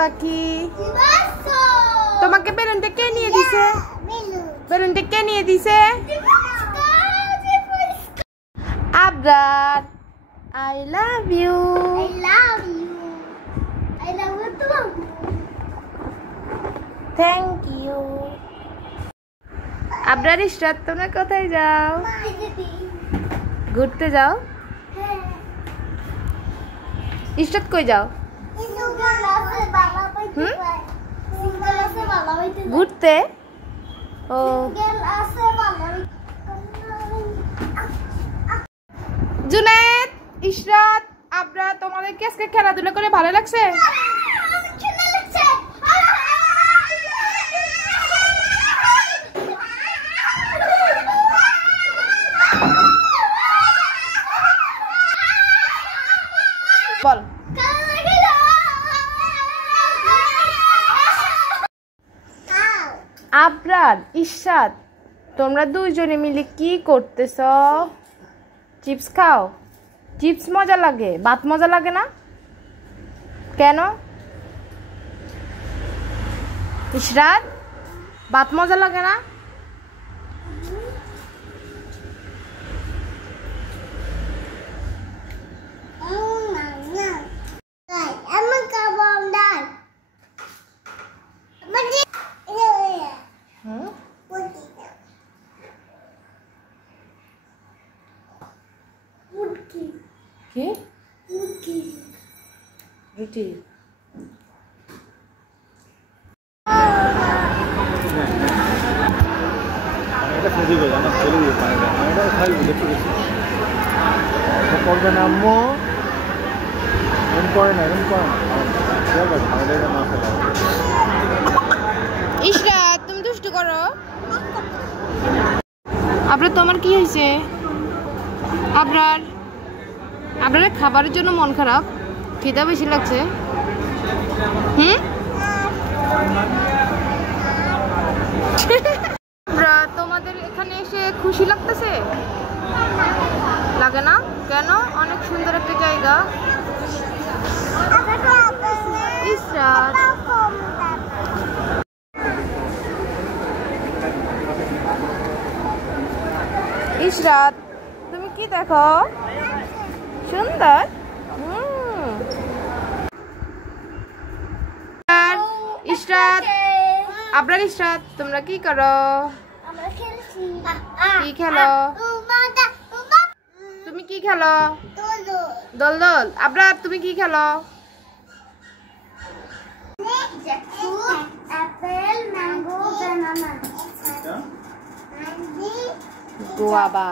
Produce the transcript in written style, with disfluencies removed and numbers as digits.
পাখি তোমাকে বেলুনটা কে নিয়ে দিছে? বেলুনটা কে নিয়ে দিছে? Abrar, I love you. I love you. I love you too. Thank you. Abrar, Ishrat তোমরা কোথায় যাও? ঘুরতে যাও? ইশরাত কই যাও? ঘুরতে। ও জুনায়েদ, ইশরাত, আবরার, তোমাদের কি আজকে খেলাধুলা করে ভালো লাগছে? বল। আবরার, ইশরাত, তোমরা দুইজনে মিলে কি করতেছ? চিপস খাও? চিপস মজা লাগে, ভাত মজা লাগে না কেন? ইশরাত, ভাত মজা লাগে না? কি? রুটি। ইশরাত, তুমি দুষ্টু করো। আবরার, তোমার কি হয়েছে? আবরার, আবরারের খাবারের জন্য মন খারাপ, খিদা বেশি লাগছে। তোমাদের এখানে এসে খুশি লাগতেছে? লাগে না কেন? অনেক সুন্দর একটা জায়গা। ইশরাত, ইশরাত, তুমি কি দেখো? সুন্দর। ইশরাত, আবরার, ইশরাত, তোমরা কি করো? কি খেলো? তুমি কি খেলো? দোল দোল। আবরার, তুমি কি খেলো? গুয়াভা।